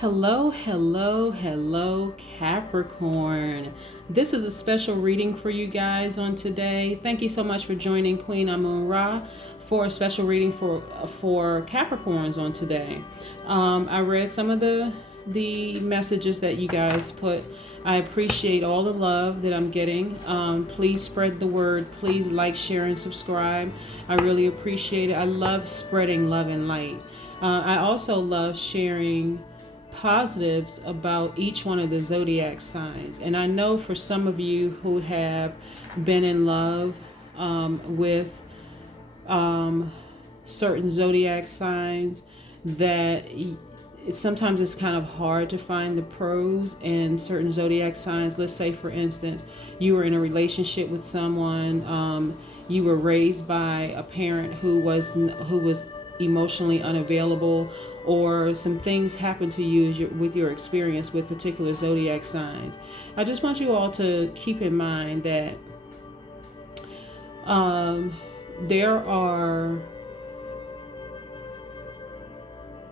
Hello, hello, hello, Capricorn. This is a special reading for you guys on today. Thank you so much for joining Queen Amun Ra for a special reading for Capricorns on today. I read some of the messages that you guys put. I appreciate all the love that I'm getting. Please spread the word. Please like, share, and subscribe. I really appreciate it. I love spreading love and light. I also love sharing positives about each one of the zodiac signs. And I know for some of you who have been in love with certain zodiac signs, that sometimes it's kind of hard to find the pros in certain zodiac signs. Let's say, for instance, you were in a relationship with someone, you were raised by a parent who was emotionally unavailable, or some things happen to you with your experience with particular zodiac signs. I just want you all to keep in mind that there are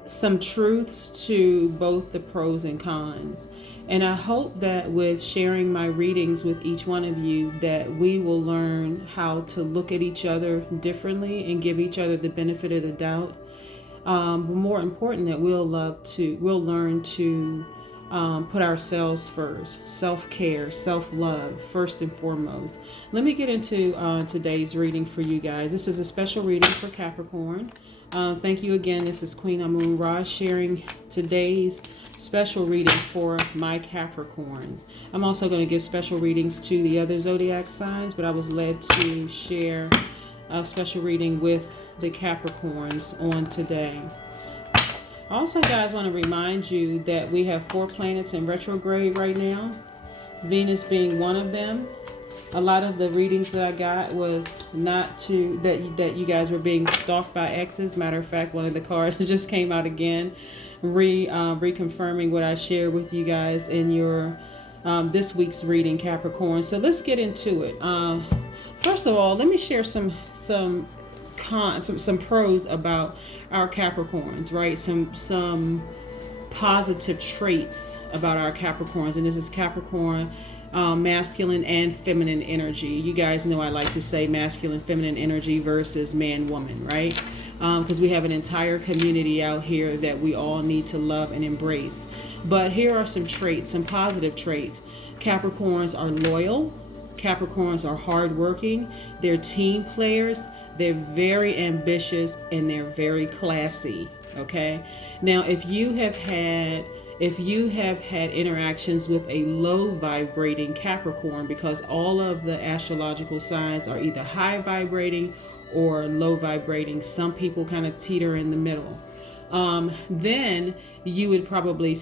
some truths to both the pros and cons. And I hope that with sharing my readings with each one of you, that we will learn how to look at each other differently and give each other the benefit of the doubt. But more important, that we'll learn to put ourselves first. Self-care, self-love, first and foremost. Let me get into today's reading for you guys. This is a special reading for Capricorn. Thank you again. This is Queen Amun Ra sharing today's special reading for my Capricorns. I'm also going to give special readings to the other zodiac signs, but I was led to share a special reading with the Capricorns on today. Also, guys, want to remind you that we have 4 planets in retrograde right now, Venus being one of them. A lot of the readings that I got was not to that you guys were being stalked by exes. Matter of fact, one of the cards just came out again, reconfirming what I shared with you guys in your this week's reading, Capricorn. So let's get into it. First of all, let me share some pros about our Capricorns, right? Some positive traits about our Capricorns, and this is Capricorn masculine and feminine energy. You guys know I like to say masculine, feminine energy versus man, woman, right? Because we have an entire community out here that we all need to love and embrace. But here are some traits, some positive traits. Capricorns are loyal. Capricorns are hardworking. They're team players. They're very ambitious, and they're very classy. Okay. Now, if you have had interactions with a low vibrating Capricorn, because all of the astrological signs are either high vibrating or low vibrating, some people kind of teeter in the middle, then you would probably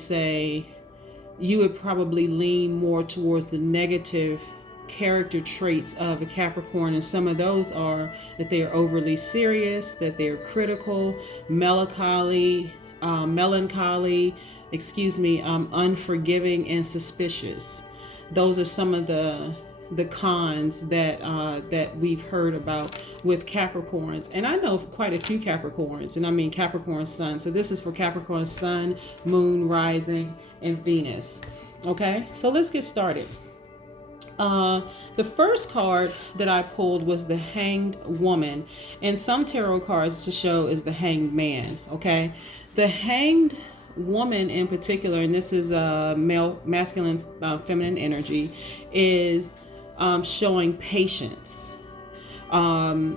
lean more towards the negative character traits of a Capricorn, and some of those are that they are overly serious, that they are critical, melancholy, unforgiving, and suspicious. Those are some of the cons that we've heard about with Capricorns. And I know quite a few Capricorns, and I mean Capricorn Sun. So this is for Capricorn Sun, Moon, Rising, and Venus. Okay, so let's get started. The first card that I pulled was the Hanged Woman, and some tarot cards to show is the Hanged Man. Okay, the Hanged Woman in particular, and this is masculine, feminine energy, is showing patience. A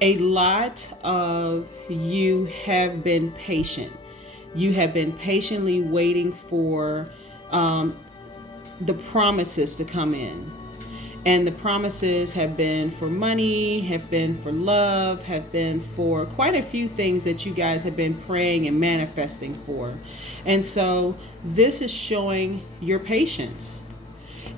lot of you have been patient. You have been patiently waiting for the promises to come in. And the promises have been for money, have been for love, have been for quite a few things that you guys have been praying and manifesting for. And so this is showing your patience.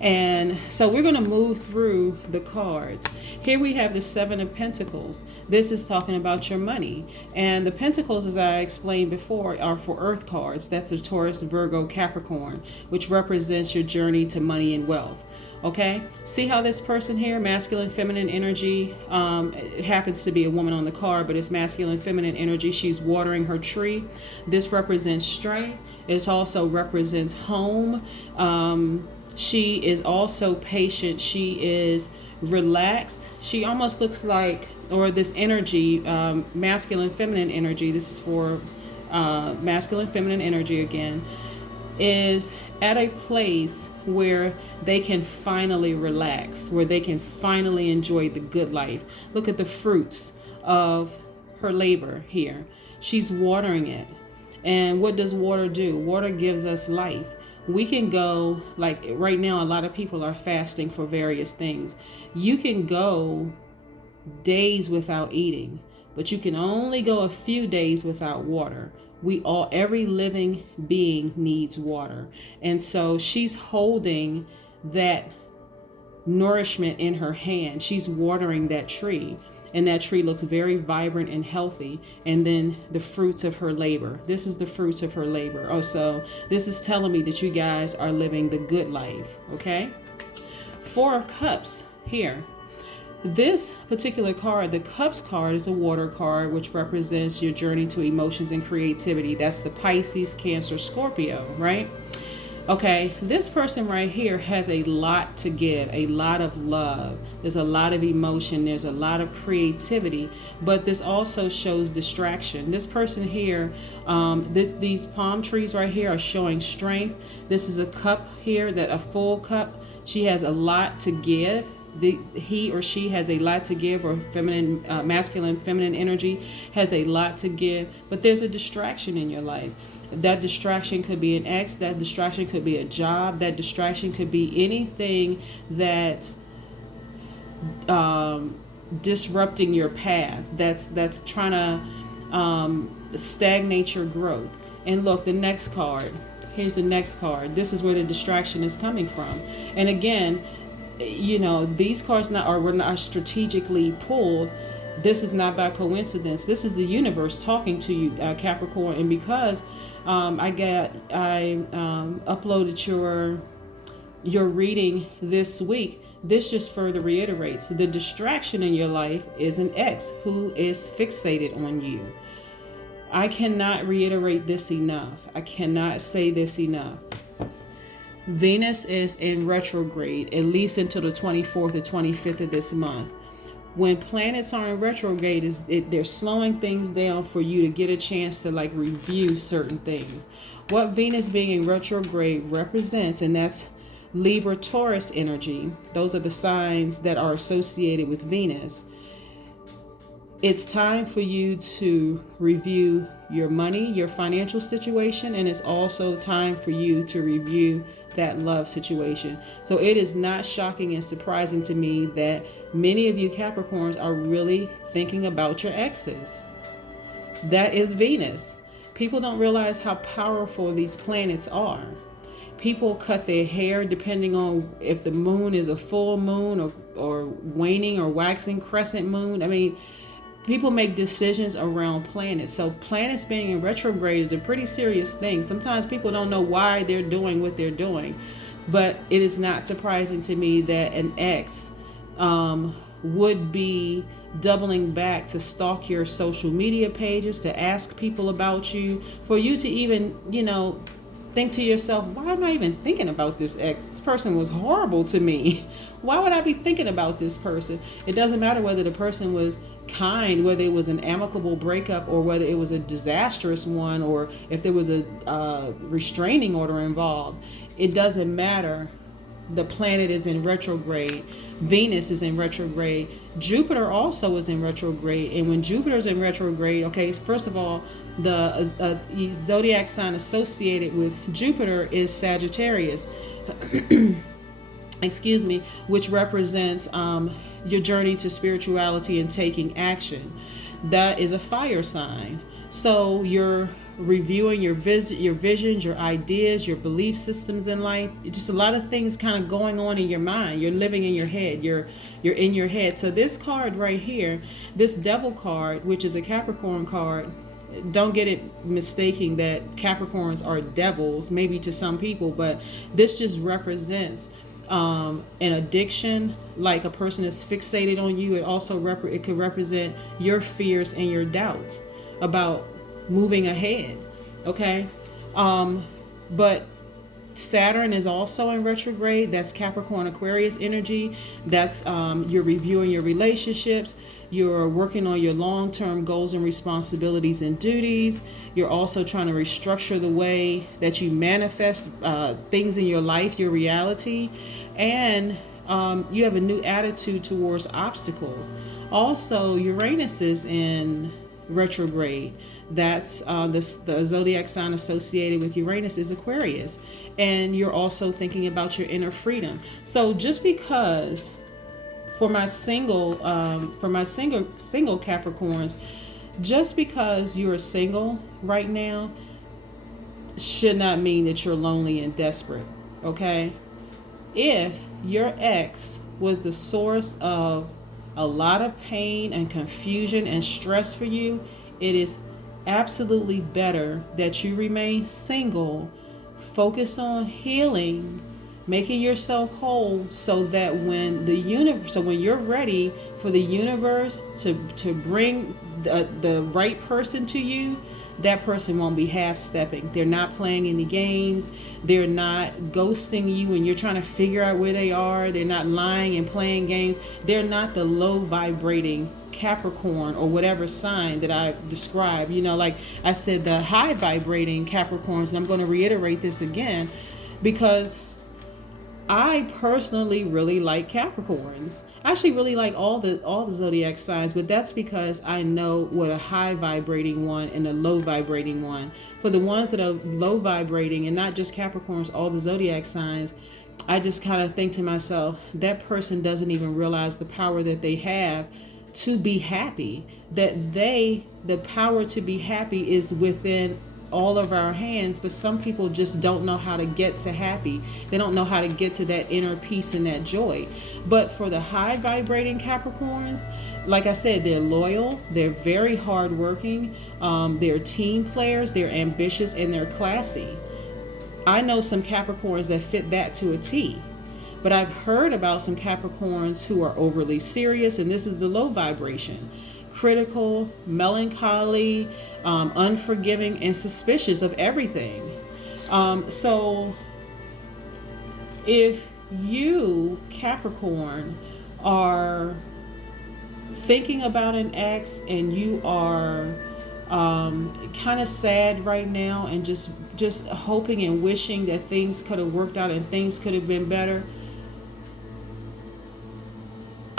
And so we're going to move through the cards. Here we have the 7 of Pentacles. This is talking about your money. And the Pentacles, as I explained before, are for Earth cards. That's the Taurus, Virgo, Capricorn, which represents your journey to money and wealth. Okay, see how this person here, masculine, feminine energy, it happens to be a woman on the card, but it's masculine, feminine energy. She's watering her tree. This represents strength. It also represents home. She is also patient. She is relaxed. She almost looks like, or this energy, masculine, feminine energy, this is for masculine, feminine energy again, is at a place where they can finally relax, where they can finally enjoy the good life. Look at the fruits of her labor here. She's watering it. And what does water do? Water gives us life. We can go, like right now, a lot of people are fasting for various things. You can go days without eating, but you can only go a few days without water. Every living being needs water. And so she's holding that nourishment in her hand. She's watering that tree, and that tree looks very vibrant and healthy. And then the fruits of her labor. This is the fruits of her labor. Oh, so this is telling me that you guys are living the good life. Okay. 4 of Cups here. This particular card, the Cups card, is a water card, which represents your journey to emotions and creativity. That's the Pisces, Cancer, Scorpio, right? Okay, this person right here has a lot to give, a lot of love. There's a lot of emotion. There's a lot of creativity, but this also shows distraction. This person here, these palm trees right here are showing strength. This is a cup here, a full cup. She has a lot to give. He or she has a lot to give, or feminine, masculine, feminine energy has a lot to give, but there's a distraction in your life. That distraction could be an ex, that distraction could be a job, that distraction could be anything that's disrupting your path, that's trying to stagnate your growth. And look, the next card, here's the next card. This is where the distraction is coming from. And again, you know, these cards were not strategically pulled. This is not by coincidence. This is the universe talking to you, Capricorn. And because I uploaded your reading this week, this just further reiterates the distraction in your life is an ex who is fixated on you. I cannot reiterate this enough. I cannot say this enough. Venus is in retrograde, at least until the 24th or 25th of this month. When planets are in retrograde, they're slowing things down for you to get a chance to review certain things. What Venus being in retrograde represents, and that's Libra, Taurus energy. Those are the signs that are associated with Venus. It's time for you to review your money, your financial situation, and it's also time for you to review that love situation. So it is not shocking and surprising to me that many of you Capricorns are really thinking about your exes. That is Venus. People don't realize how powerful these planets are. People cut their hair depending on if the moon is a full moon or waning or waxing crescent moon. I mean, people make decisions around planets. So planets being in retrograde is a pretty serious thing. Sometimes people don't know why they're doing what they're doing. But it is not surprising to me that an ex would be doubling back to stalk your social media pages, to ask people about you, for you to even, think to yourself, why am I even thinking about this ex? This person was horrible to me. Why would I be thinking about this person? It doesn't matter whether the person was kind, whether it was an amicable breakup or whether it was a disastrous one, or if there was a restraining order involved. It doesn't matter. The planet is in retrograde. Venus is in retrograde. Jupiter also is in retrograde. And when Jupiter's in retrograde, okay, first of all, the zodiac sign associated with Jupiter is Sagittarius. Excuse me, which represents your journey to spirituality and taking action. That is a fire sign. So you're reviewing your visions, your ideas, your belief systems in life. Just a lot of things kind of going on in your mind. You're living in your head. You're in your head. So this card right here, this Devil card, which is a Capricorn card, don't get it mistaking that Capricorns are devils, maybe to some people, but this just represents an addiction, like a person is fixated on you. It also it could represent your fears and your doubts about moving ahead. Okay. But Saturn is also in retrograde. That's Capricorn Aquarius energy. That's you're reviewing your relationships. You're working on your long-term goals and responsibilities and duties. You're also trying to restructure the way that you manifest things in your life, your reality. And you have a new attitude towards obstacles. Also, Uranus is in retrograde. That's the zodiac sign associated with Uranus is Aquarius. And you're also thinking about your inner freedom. So just because for my single Capricorns, just because you're single right now should not mean that you're lonely and desperate. Okay? If your ex was the source of a lot of pain and confusion and stress for you, it is absolutely better that you remain single, focus on healing, making yourself whole, so that when you're ready for the universe to bring the right person to you, that person won't be half-stepping. They're not playing any games. They're not ghosting you when you're trying to figure out where they are. They're not lying and playing games. They're not the low vibrating Capricorn or whatever sign that I described. Like I said, the high vibrating Capricorns, and I'm going to reiterate this again because I personally really like Capricorns. I actually really like all the zodiac signs, but that's because I know what a high vibrating one and a low vibrating one. For the ones that are low vibrating, and not just Capricorns, all the zodiac signs, I just kind of think to myself, that person doesn't even realize the power that they have to be happy. That the power to be happy is within all of our hands, but some people just don't know how to get to happy. They don't know how to get to that inner peace and that joy. But for the high vibrating Capricorns, like I said, they're loyal, they're very hardworking, they're team players, they're ambitious, and they're classy. I know some Capricorns that fit that to a T. But I've heard about some Capricorns who are overly serious, and this is the low vibration. Critical, melancholy, unforgiving, and suspicious of everything. So if you, Capricorn, are thinking about an ex and you are kind of sad right now and just hoping and wishing that things could have worked out and things could have been better,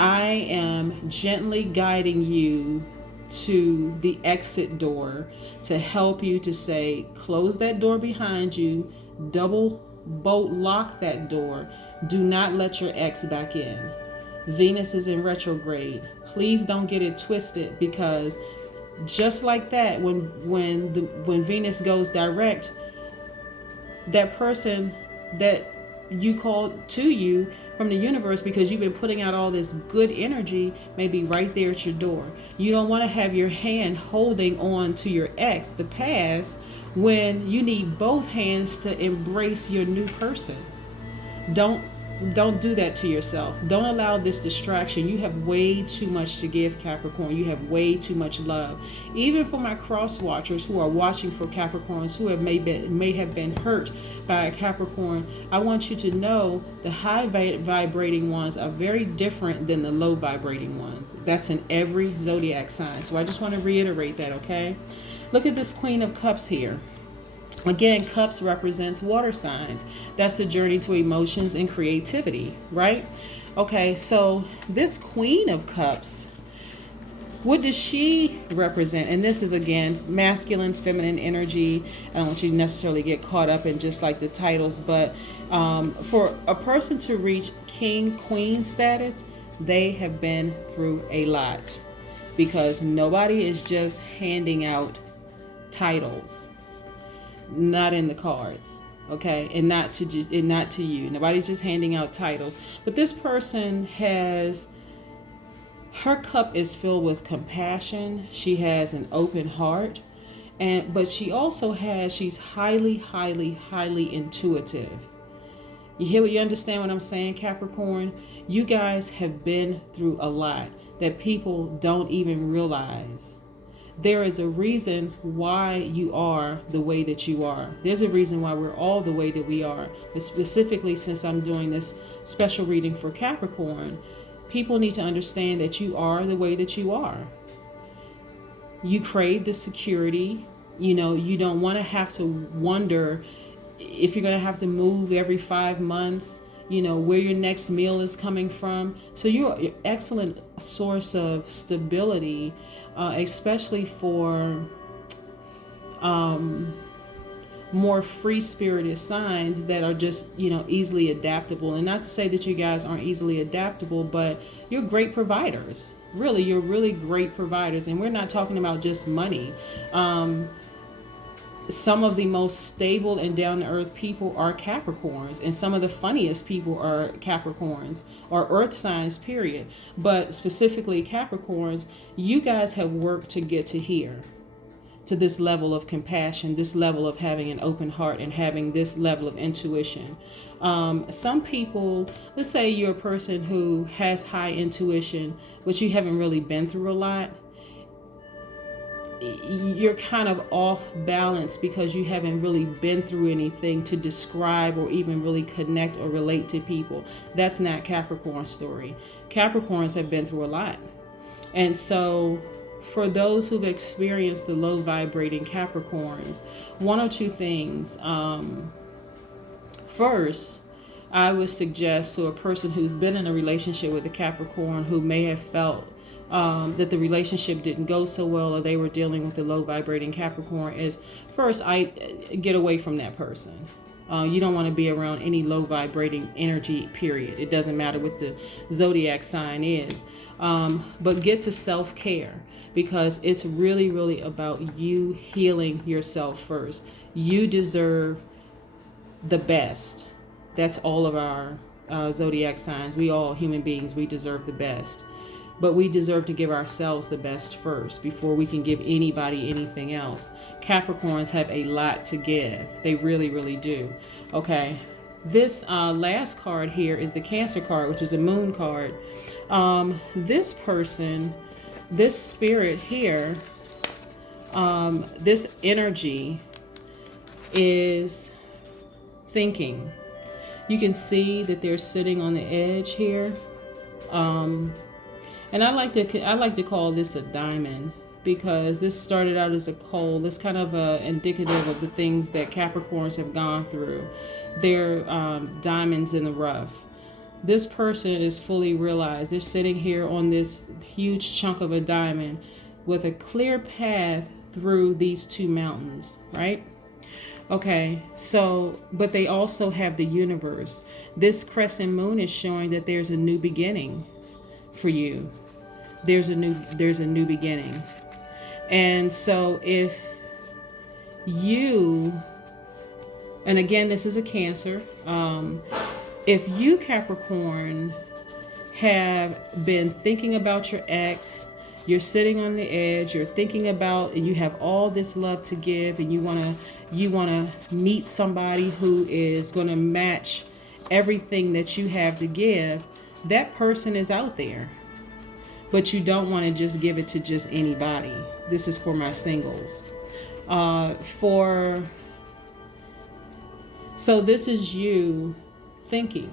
I am gently guiding you to the exit door to help you to say, close that door behind you, double bolt lock that door. Do not let your ex back in. Venus is in retrograde. Please don't get it twisted, because just like that, when Venus goes direct, that person that you called to you from the universe because you've been putting out all this good energy may be right there at your door. You don't want to have your hand holding on to your ex, the past, when you need both hands to embrace your new person. Don't do that to yourself. Don't allow this distraction. You have way too much to give, Capricorn. You have way too much love. Even for my cross watchers who are watching for Capricorns who may have been hurt by a Capricorn, I want you to know the high vibrating ones are very different than the low vibrating ones. That's in every zodiac sign. So I just want to reiterate that, okay? Look at this Queen of Cups here. Again, cups represents water signs. That's the journey to emotions and creativity, right? Okay, so this Queen of Cups, what does she represent? And this is, again, masculine, feminine energy. I don't want you to necessarily get caught up in just like the titles, but for a person to reach king, queen status, they have been through a lot, because nobody is just handing out titles. Not in the cards, okay, and not to you. Nobody's just handing out titles. But this person her cup is filled with compassion. She has an open heart, but she also she's highly, highly, highly intuitive. You understand what I'm saying, Capricorn? You guys have been through a lot that people don't even realize. There is a reason why you are the way that you are. There's a reason why we're all the way that we are. But specifically, since I'm doing this special reading for Capricorn, people need to understand that you are the way that you are. You crave the security. You don't want to have to wonder if you're going to have to move every 5 months, where your next meal is coming from. So you're an excellent source of stability, especially for more free-spirited signs that are just, easily adaptable. And not to say that you guys aren't easily adaptable, but you're great providers. Really, you're really great providers. And we're not talking about just money. Some of the most stable and down-to-earth people are Capricorns, and some of the funniest people are Capricorns, or earth signs, period. But specifically Capricorns, you guys have worked to get to here, to this level of compassion, this level of having an open heart, and having this level of intuition. Some people, let's say you're a person who has high intuition, but you haven't really been through a lot. You're kind of off balance because you haven't really been through anything to describe or even really connect or relate to people. That's not Capricorn's story. Capricorns have been through a lot. And so for those who've experienced the low vibrating Capricorns, one or two things. First, I would suggest to a person who's been in a relationship with a Capricorn who may have felt that the relationship didn't go so well, or they were dealing with a low vibrating Capricorn, is first, I get away from that person. You don't want to be around any low vibrating energy, period. It doesn't matter what the Zodiac sign is. But get to self-care, because it's really, really about you healing yourself first. You deserve the best. That's all of our Zodiac signs. We all, human beings, we deserve the best. But we deserve to give ourselves the best first before we can give anybody anything else. Capricorns have a lot to give. They really, really do. Okay. This last card here is the Cancer card, which is a moon card. This person, this spirit here, this energy is thinking. You can see that they're sitting on the edge here. And I like to call this a diamond, because this started out as a coal. This kind of indicative of the things that Capricorns have gone through. They're diamonds in the rough. This person is fully realized. They're sitting here on this huge chunk of a diamond with a clear path through these two mountains, right? Okay, so, but they also have the universe. This crescent moon is showing that there's a new beginning for you. There's a new beginning. And so if you, and again, this is a Cancer, if you, Capricorn, have been thinking about your ex, you're sitting on the edge, you're thinking about, and you have all this love to give, and you want to meet somebody who is going to match everything that you have to give, that person is out there. But you don't want to just give it to just anybody. This is for my singles. So this is you thinking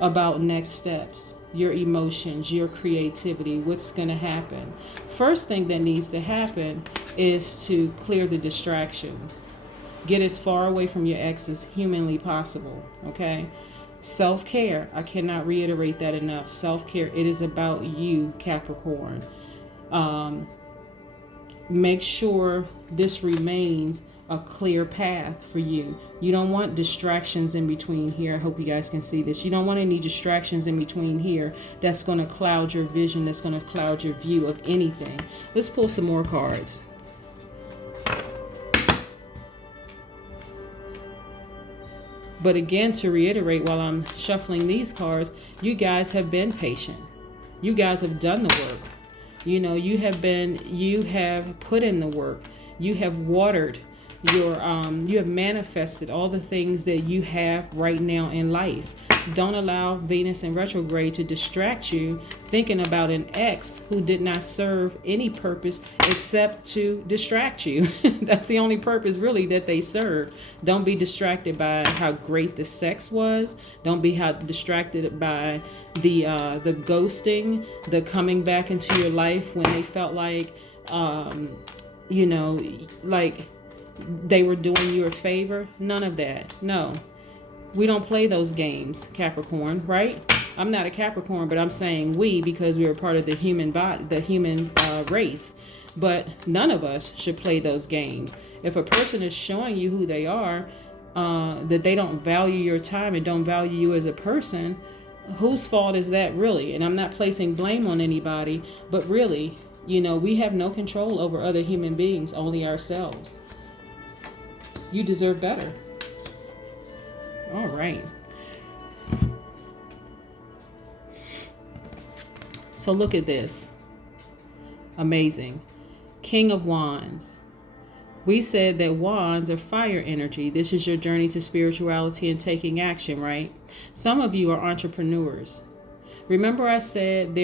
about next steps, your emotions, your creativity, what's going to happen. First thing that needs to happen is to clear the distractions. Get as far away from your ex as humanly possible, okay? Self-care, I cannot reiterate that enough. Self-care, it is about you, Capricorn. Make sure this remains a clear path for you. You don't want distractions in between here. I hope you guys can see this. You don't want any distractions in between here that's going to cloud your vision, that's going to cloud your view of anything. Let's pull some more cards. But again, to reiterate, while I'm shuffling these cards, you guys have been patient. You guys have done the work. You have put in the work. You have watered, you have manifested all the things that you have right now in life. Don't allow Venus in retrograde to distract you thinking about an ex who did not serve any purpose except to distract you. That's the only purpose really that they serve. Don't be distracted by how great the sex was. Don't be distracted by the ghosting, the coming back into your life when they felt like like they were doing you a favor. None of that. No. We don't play those games, Capricorn, right? I'm not a Capricorn, but I'm saying we because we're a part of the human body, the human race. But none of us should play those games. If a person is showing you who they are, that they don't value your time and don't value you as a person, whose fault is that really? And I'm not placing blame on anybody, but really, we have no control over other human beings, only ourselves. You deserve better. All right. So look at this. Amazing. King of Wands. We said that wands are fire energy. This is your journey to spirituality and taking action, right? Some of you are entrepreneurs. Remember I said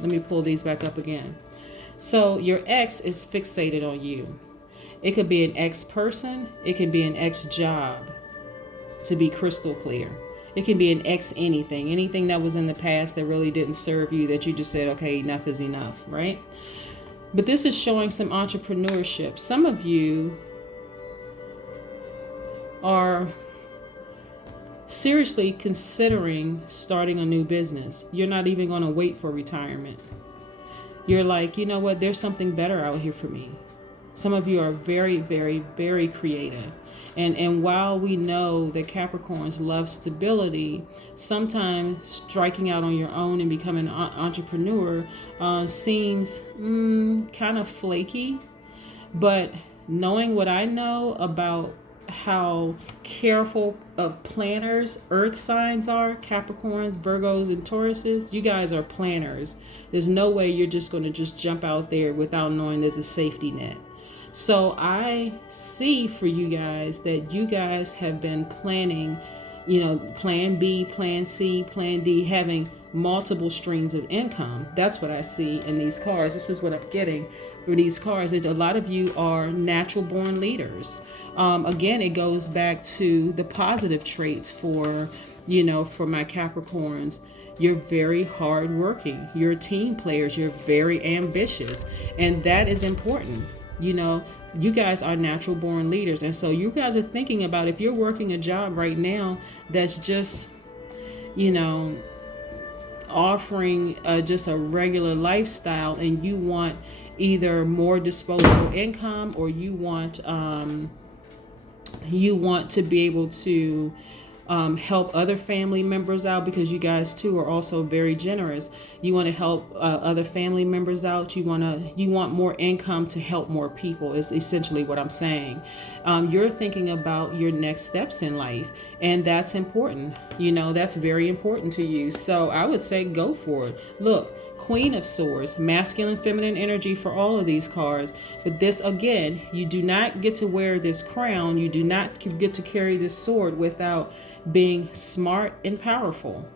let me pull these back up again. So your ex is fixated on you. It could be an ex-person. It can be an ex-job, to be crystal clear. It can be an anything that was in the past that really didn't serve you, that you just said, okay, enough is enough, right? But this is showing some entrepreneurship. Some of you are seriously considering starting a new business. You're not even going to wait for retirement. You're like, you know what? There's something better out here for me. Some of you are very, very, very creative. And while we know that Capricorns love stability, sometimes striking out on your own and becoming an entrepreneur seems kind of flaky. But knowing what I know about how careful of planners earth signs are, Capricorns, Virgos, and Tauruses, you guys are planners. There's no way you're just going to just jump out there without knowing there's a safety net. So I see for you guys that you guys have been planning, plan B, plan C, plan D, having multiple streams of income. That's what I see in these cards. This is what I'm getting for these cards. A lot of you are natural born leaders. Again, it goes back to the positive traits for my Capricorns. You're very hardworking. You're team players. You're very ambitious. And that is important. You guys are natural born leaders. And so you guys are thinking about, if you're working a job right now that's just, offering just a regular lifestyle, and you want either more disposable income, or you want to be able to help other family members out, because you guys too are also very generous. You want to help other family members out. You want more income to help more people is essentially what I'm saying. You're thinking about your next steps in life, and that's important. That's very important to you. So I would say go for it. Look, Queen of Swords, masculine, feminine energy for all of these cards. But this, again, you do not get to wear this crown. You do not get to carry this sword without being smart and powerful.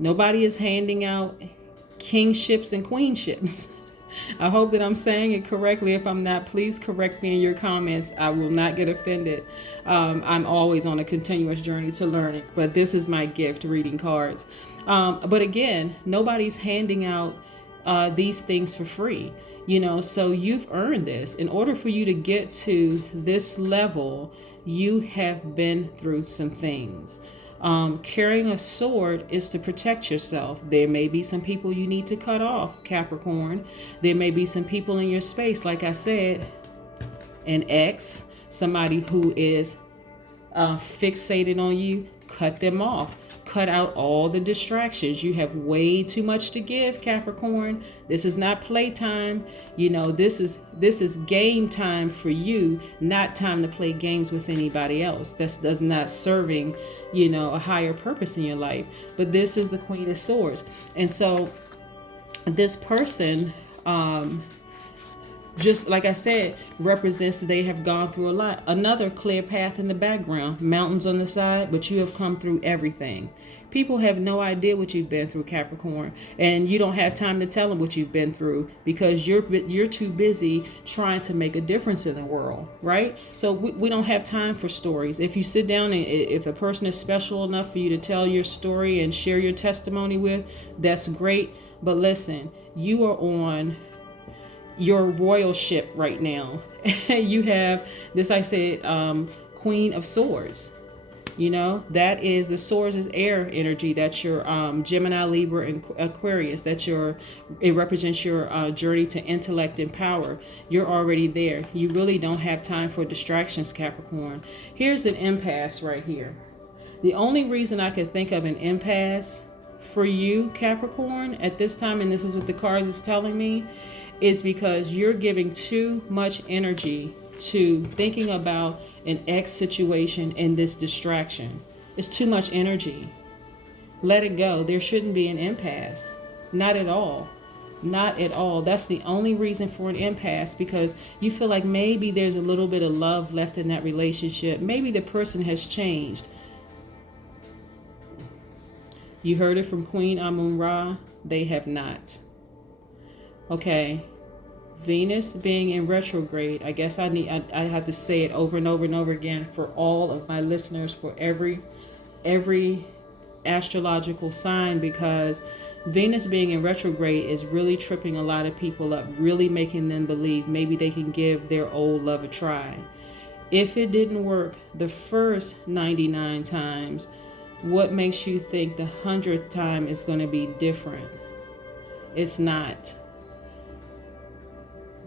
Nobody is handing out kingships and queenships. I hope that I'm saying it correctly. If I'm not, please correct me in your comments. I will not get offended. I'm always on a continuous journey to learning, but this is my gift, reading cards. But again, nobody's handing out these things for free. So you've earned this. In order for you to get to this level, you have been through some things. Carrying a sword is to protect yourself. There may be some people you need to cut off, Capricorn. There may be some people in your space, like I said, an ex, somebody who is fixated on you. Cut them off. Cut out all the distractions. You have way too much to give, Capricorn. This is not playtime. This is game time for you, not time to play games with anybody else. That's not serving, a higher purpose in your life. But this is the Queen of Swords. And so this person just like I said, represents that they have gone through a lot. Another clear path in the background, mountains on the side, but you have come through everything. People have no idea what you've been through, Capricorn, and you don't have time to tell them what you've been through because you're too busy trying to make a difference in the world, right? So we don't have time for stories. If you sit down and if a person is special enough for you to tell your story and share your testimony with, that's great. But listen, you are on your royal ship right now. You have this, I said, Queen of Swords. You know, that is, the swords is air energy. That's your Gemini, Libra, and Aquarius. It represents your journey to intellect and power. You're already there. You really don't have time for distractions, Capricorn. Here's an impasse right here. The only reason I could think of an impasse for you, Capricorn, at this time, and this is what the cards is telling me, is because you're giving too much energy to thinking about an ex situation and this distraction. It's too much energy. Let it go. There shouldn't be an impasse. Not at all. Not at all. That's the only reason for an impasse, because you feel like maybe there's a little bit of love left in that relationship. Maybe the person has changed. You heard it from Queen Amun Ra. They have not. Okay. Venus being in retrograde, I guess I have to say it over and over and over again for all of my listeners, for every astrological sign, because Venus being in retrograde is really tripping a lot of people up, really making them believe maybe they can give their old love a try. If it didn't work the first 99 times, what makes you think the 100th time is going to be different? It's not.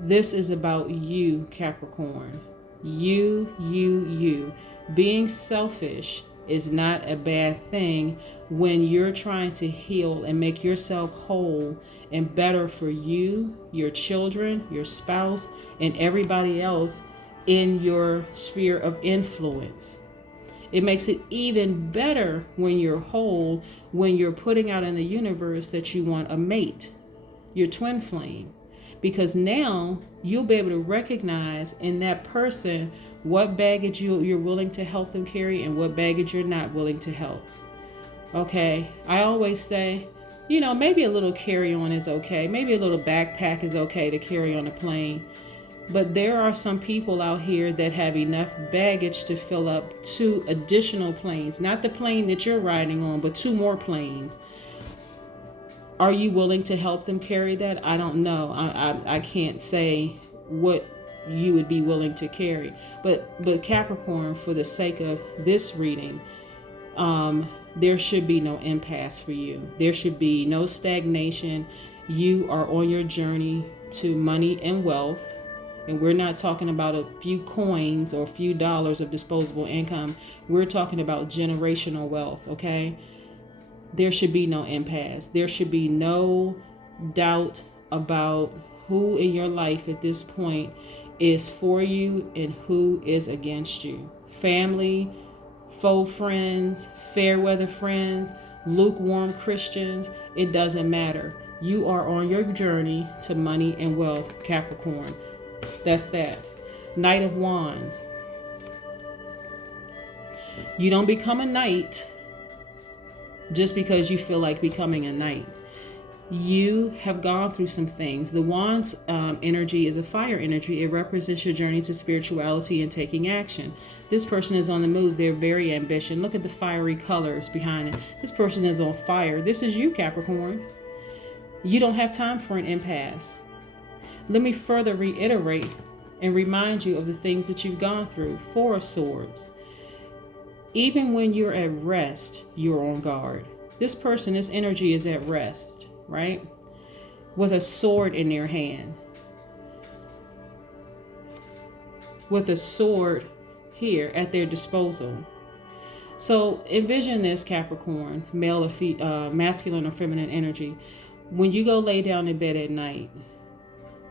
This is about you, Capricorn. You. Being selfish is not a bad thing when you're trying to heal and make yourself whole and better for you, your children, your spouse, and everybody else in your sphere of influence. It makes it even better when you're whole, when you're putting out in the universe that you want a mate, your twin flame. Because now you'll be able to recognize in that person what baggage you're willing to help them carry and what baggage you're not willing to help. Okay, I always say, maybe a little carry-on is okay. Maybe a little backpack is okay to carry on a plane. But there are some people out here that have enough baggage to fill up 2 additional planes. Not the plane that you're riding on, but 2 more planes. Are you willing to help them carry that? I don't know. I can't say what you would be willing to carry. But Capricorn, for the sake of this reading, there should be no impasse for you. There should be no stagnation. You are on your journey to money and wealth. And we're not talking about a few coins or a few dollars of disposable income. We're talking about generational wealth, okay? There should be no impasse. There should be no doubt about who in your life at this point is for you and who is against you. Family, faux friends, fair weather friends, lukewarm Christians, it doesn't matter. You are on your journey to money and wealth, Capricorn. That's that. Knight of Wands. You don't become a knight just because you feel like becoming a knight. You have gone through some things. The Wands energy is a fire energy. It represents your journey to spirituality and taking action. This person is on the move. They're very ambitious. Look at the fiery colors behind it. This person is on fire. This is you, Capricorn. You don't have time for an impasse. Let me further reiterate and remind you of the things that you've gone through. 4 of Swords. Even when you're at rest, you're on guard. This person, this energy is at rest, right? With a sword in their hand. With a sword here at their disposal. So envision this, Capricorn, male or masculine or feminine energy. When you go lay down in bed at night,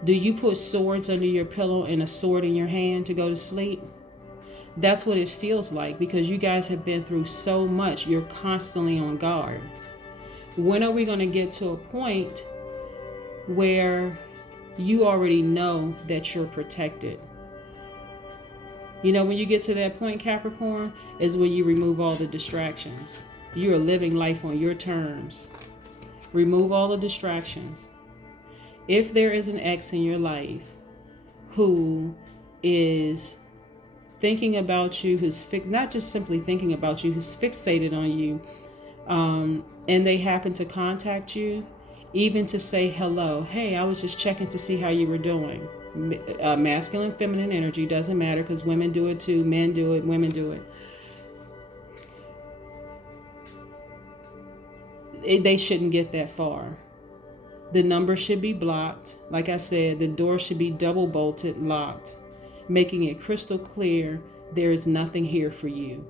do you put swords under your pillow and a sword in your hand to go to sleep? That's what it feels like, because you guys have been through so much. You're constantly on guard. When are we going to get to a point where you already know that you're protected. You know, when you get to that point, Capricorn, is when you remove all the distractions. You are living life on your terms. Remove all the distractions. If there is an ex in your life who is thinking about you, who's not just simply thinking about you, who's fixated on you, and they happen to contact you, even to say hello, hey, I was just checking to see how you were doing. Masculine, feminine energy, doesn't matter, because women do it too, men do it, women do it. They shouldn't get that far. The number should be blocked. Like I said, the door should be double bolted, locked, making it crystal clear there is nothing here for you.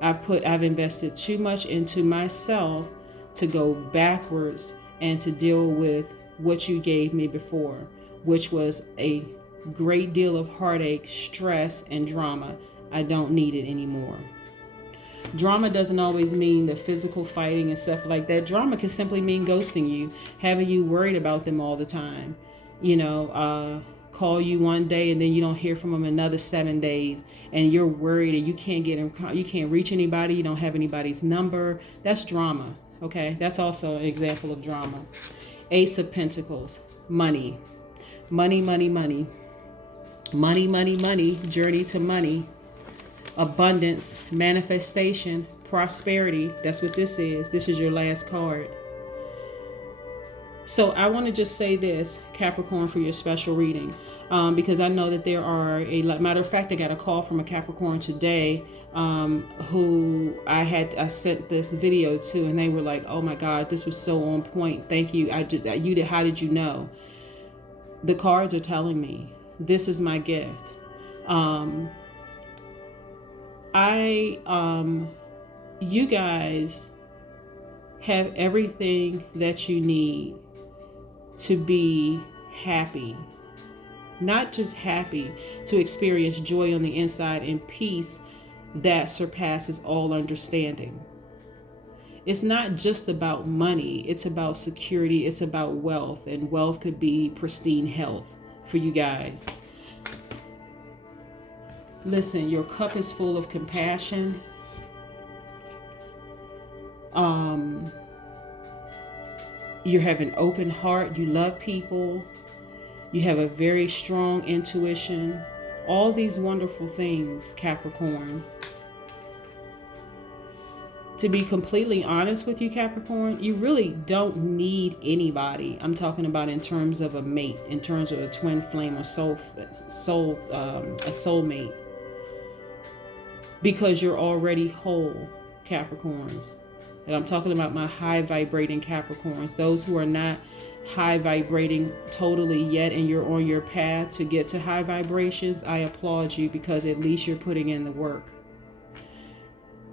I've invested too much into myself to go backwards and to deal with what you gave me before, which was a great deal of heartache, stress, and drama. I don't need it anymore. Drama doesn't always mean the physical fighting and stuff like that. Drama can simply mean ghosting you, having you worried about them all the time. You know, call you one day and then you don't hear from them another 7 days, and you're worried and you can't you can't reach anybody. You don't have anybody's number. That's drama. Okay, that's also an example of drama. Ace of Pentacles, money, money, money, money, money, money, money, journey to money. Abundance, manifestation, prosperity. That's what this is. This is your last card. So I want to just say this, Capricorn, for your special reading, because I know that there are matter of fact, I got a call from a Capricorn today who I sent this video to, and they were like, oh my God, this was so on point. Thank you. How did you know? The cards are telling me this is my gift. You guys have everything that you need to be happy. Not just happy, to experience joy on the inside and peace that surpasses all understanding. It's not just about money, it's about security, it's about wealth, and wealth could be pristine health for you guys. Listen, your cup is full of compassion. You have an open heart. You love people. You have a very strong intuition. All these wonderful things, Capricorn. To be completely honest with you, Capricorn, you really don't need anybody. I'm talking about in terms of a mate, in terms of a twin flame or a soulmate. Because you're already whole, Capricorns. And I'm talking about my high vibrating Capricorns. Those who are not high vibrating totally yet and you're on your path to get to high vibrations, I applaud you, because at least you're putting in the work.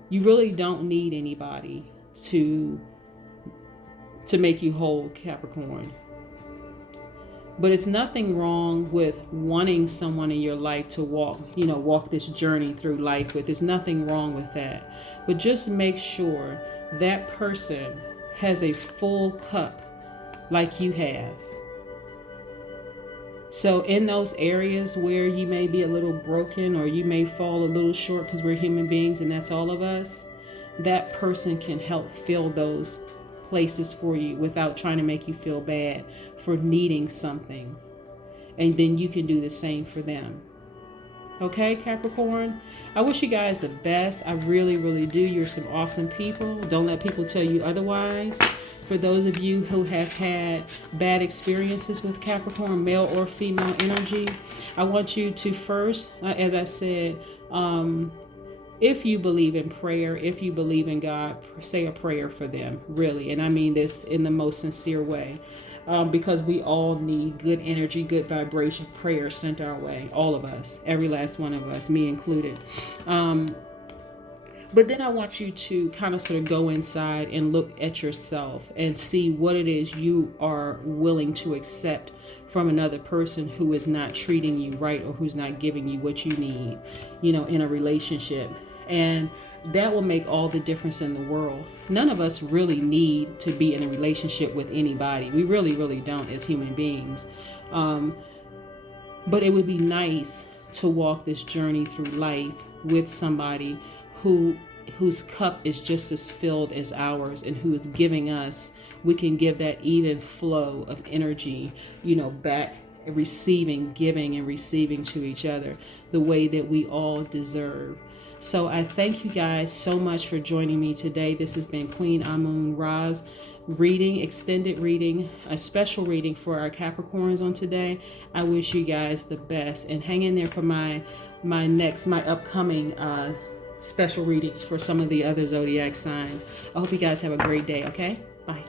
You really don't need anybody to make you whole, Capricorn. But it's nothing wrong with wanting someone in your life to walk this journey through life with. There's nothing wrong with that. But just make sure that person has a full cup like you have. So in those areas where you may be a little broken or you may fall a little short, because we're human beings and that's all of us, that person can help fill those places for you without trying to make you feel bad for needing something. And then you can do the same for them. Okay, Capricorn? I wish you guys the best. I really, really do. You're some awesome people. Don't let people tell you otherwise. For those of you who have had bad experiences with Capricorn, male or female energy, I want you to first, as I said, if you believe in prayer, if you believe in God, say a prayer for them, really. And I mean this in the most sincere way. Because we all need good energy, good vibration, prayer sent our way. All of us, every last one of us, me included. But then I want you to kind of sort of go inside and look at yourself and see what it is you are willing to accept from another person who is not treating you right or who's not giving you what you need, in a relationship. And that will make all the difference in the world. None of us really need to be in a relationship with anybody. We really, really don't as human beings. But it would be nice to walk this journey through life with somebody whose cup is just as filled as ours, and who is giving us, we can give that even flow of energy, back, receiving, giving and receiving to each other the way that we all deserve. So I thank you guys so much for joining me today. This has been Queen Amun Ra's reading, extended reading, a special reading for our Capricorns on today. I wish you guys the best, and hang in there for my upcoming special readings for some of the other zodiac signs. I hope you guys have a great day. Okay, bye.